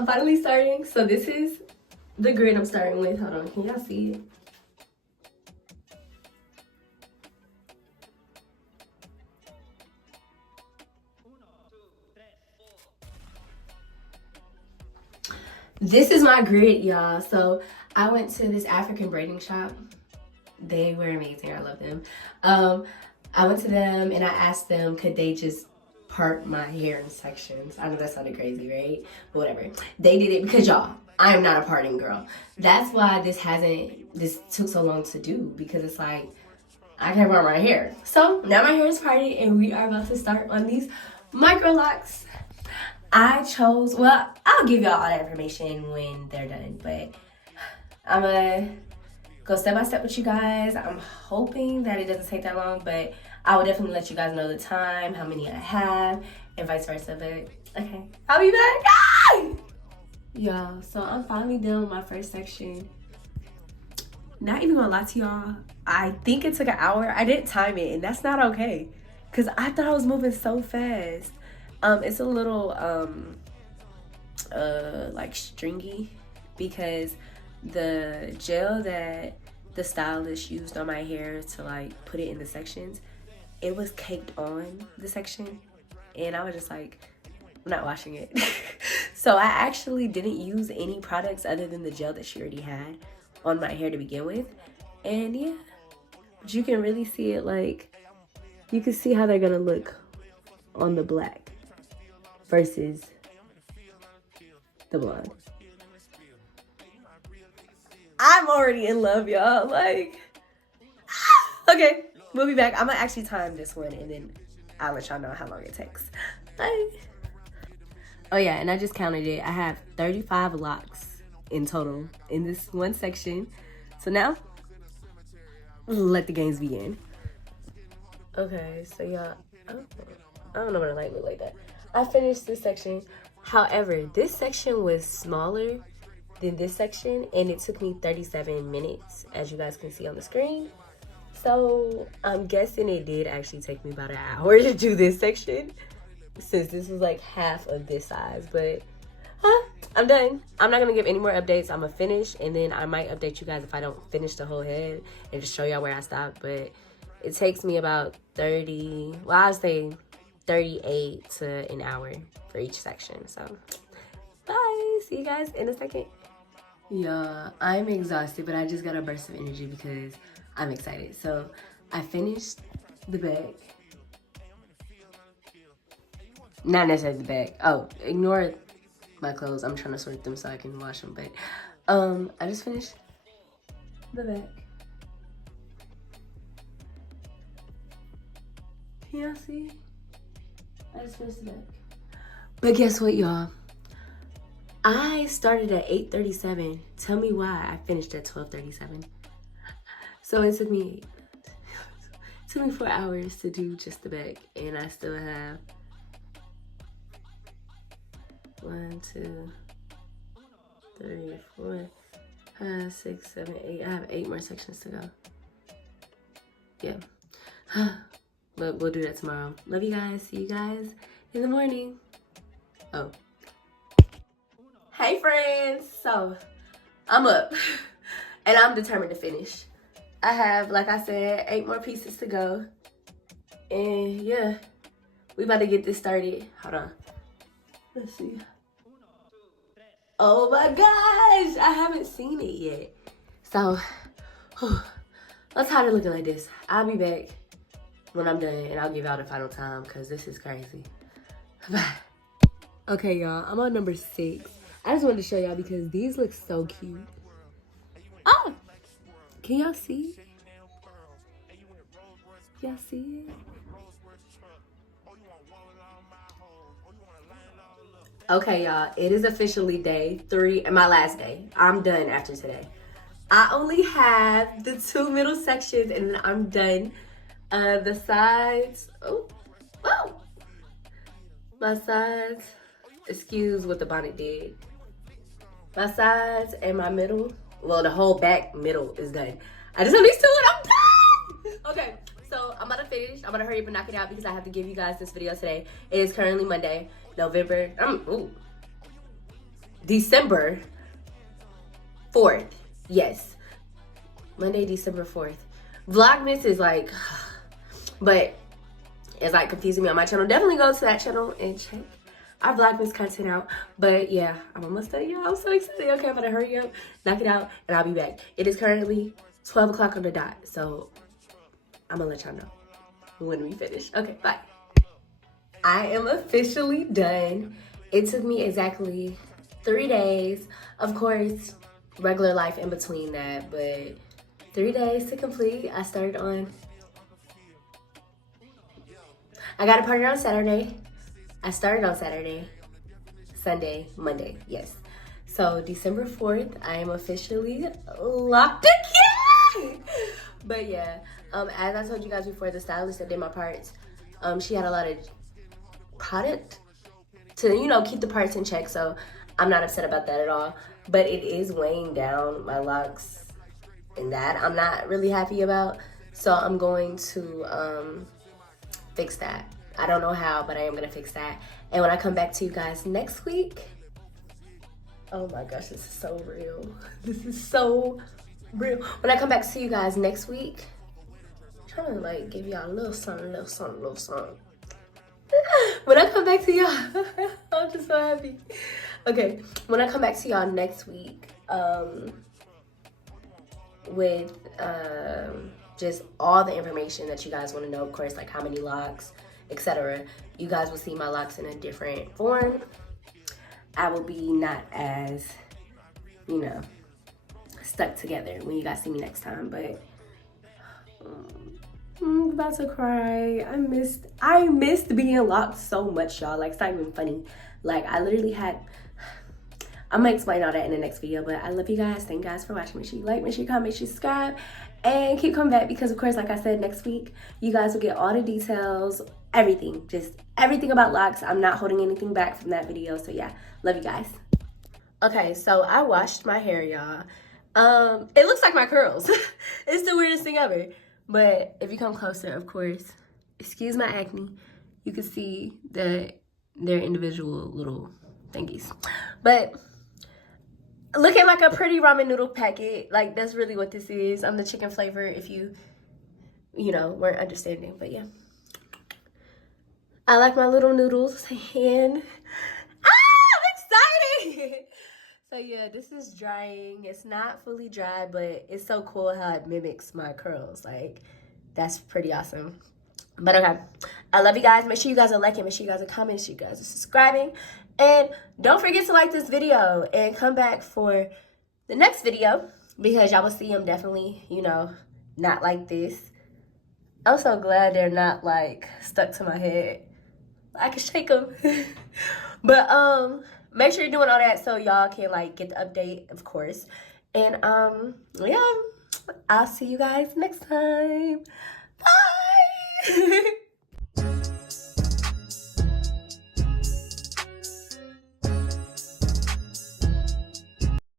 I'm finally starting. So this is the grid I'm starting with. Hold on, can y'all see it? This is my grid, y'all. So I went to this African braiding shop. They were amazing. I love them. I went to them and I asked them, could they just part my hair in sections? I know that sounded crazy, right? But whatever. They did it because, y'all, I am not a parting girl. That's why this took so long to do, because it's like, I can't part my hair. So now my hair is parted and we are about to start on these microlocs. I chose, well, I'll give y'all all that information when they're done, but I'm gonna go step by step with you guys. I'm hoping that it doesn't take that long, but I will definitely let you guys know the time, how many I have, and vice versa. But okay, I'll be back. Ah! Y'all, so I'm finally done with my first section. Not even gonna lie to y'all, I think it took an hour. I didn't time it, and that's not okay, because I thought I was moving so fast. It's a little like stringy, because the gel that the stylist used on my hair to like put it in the sections, it was caked on the section, and I was just like, I'm not washing it. So I actually didn't use any products other than the gel that she already had on my hair to begin with. And yeah, but you can really see it, like, you can see how they're gonna look on the black versus the blonde. I'm already in love, y'all. Like, okay, we'll be back. I'm gonna actually time this one and then I'll let y'all know how long it takes. Bye. Oh yeah, and I just counted it. I have 35 locks in total in this one section. So now, let the games begin. Okay, so y'all, I don't know what a light look like that. I finished this section. However, this section was smaller than this section, and it took me 37 minutes, as you guys can see on the screen. So I'm guessing it did actually take me about an hour to do this section, since this was like half of this size. But I'm done. I'm not gonna give any more updates. I'm gonna finish, and then I might update you guys if I don't finish the whole head and just show y'all where I stopped. But it takes me about 30, well, I'll say 38 to an hour for each section. So bye, see you guys in a second. Yeah, I'm exhausted, but I just got a burst of energy because I'm excited. So I finished the bag. Not necessarily the bag. Oh, ignore my clothes. I'm trying to sort them so I can wash them. But I just finished the bag. Can y'all see? I just finished the bag. But guess what, y'all? I started at 8:37. Tell me why I finished at 12:37. So it took me 4 hours to do just the back, and I still have 1, 2, 3, 4, 5, 6, 7, 8. I have 8 more sections to go. Yeah. But we'll do that tomorrow. Love you guys. See you guys in the morning. Oh. Hey friends. So I'm up and I'm determined to finish. I have, like I said, 8 more pieces to go. And yeah, we about to get this started. Hold on. Let's see. Oh my gosh, I haven't seen it yet. So, I'm tired of looking like this. I'll be back when I'm done, and I'll give y'all the final time because this is crazy. Bye. Okay, y'all, I'm on number 6. I just wanted to show y'all because these look so cute. Oh, can y'all see? Y'all see it? Okay, y'all, it is officially day 3, and my last day. I'm done after today. I only have the 2 middle sections, and then I'm done. The sides, my sides, excuse what the bonnet did. My sides and my middle, well, the whole back middle is done. I just have these 2 and I'm done. Okay, so I'm about to finish. I'm about to hurry up and knock it out because I have to give you guys this video today. It is currently Monday, November, December 4th. Yes. Monday, December 4th. Vlogmas is like, but it's like confusing me on my channel. Definitely go to that channel and check our Vlogmas content out. But yeah, I'm almost done, y'all. I'm so excited. Okay, I'm gonna hurry up, knock it out, and I'll be back. It is currently 12 o'clock on the dot, so I'm gonna let y'all know when we finish. Okay, bye. I am officially done. It took me exactly 3 days. Of course, regular life in between that, but 3 days to complete. I got a partner on Saturday. I started on Saturday, Sunday, Monday, yes. So December 4th, I am officially locked again. But yeah, as I told you guys before, the stylist that did my parts, she had a lot of product to, you know, keep the parts in check. So I'm not upset about that at all. But it is weighing down my locks, and that I'm not really happy about. So I'm going to fix that. I don't know how, but I am gonna fix that. And when I come back to you guys next week, oh my gosh, this is so real. This is so real. When I come back to you guys next week, I'm trying to like give y'all a little something. When I come back to y'all, I'm just so happy. Okay, when I come back to y'all next week, with just all the information that you guys want to know, of course, like how many locks, etc. You guys will see my locks in a different form. I will be not as, you know, stuck together when you guys see me next time, but I'm about to cry. I missed being locked so much, y'all. Like, it's not even funny. Like, I literally had, I'm gonna explain all that in the next video, but I love you guys. Thank you guys for watching. Make sure you like, make sure you comment, make sure you subscribe, and keep coming back because, of course, like I said, next week, you guys will get all the details, everything, just everything about locks. I'm not holding anything back from that video, so yeah, love you guys. Okay, so I washed my hair, y'all. It looks like my curls. It's the weirdest thing ever. But if you come closer, of course, excuse my acne, you can see that they're individual little thingies. But looking like a pretty ramen noodle packet, like that's really what this is. I'm the chicken flavor if you know, weren't understanding, but yeah. I like my little noodles and I'm excited. So yeah, this is drying. It's not fully dry, but it's so cool how it mimics my curls. Like, that's pretty awesome. But okay, I love you guys. Make sure you guys are liking, make sure you guys are commenting, make sure you guys are subscribing. And don't forget to like this video and come back for the next video because y'all will see them definitely, you know, not like this. I'm so glad they're not like stuck to my head. I can shake them. But make sure you're doing all that so y'all can like get the update, of course. And yeah, I'll see you guys next time.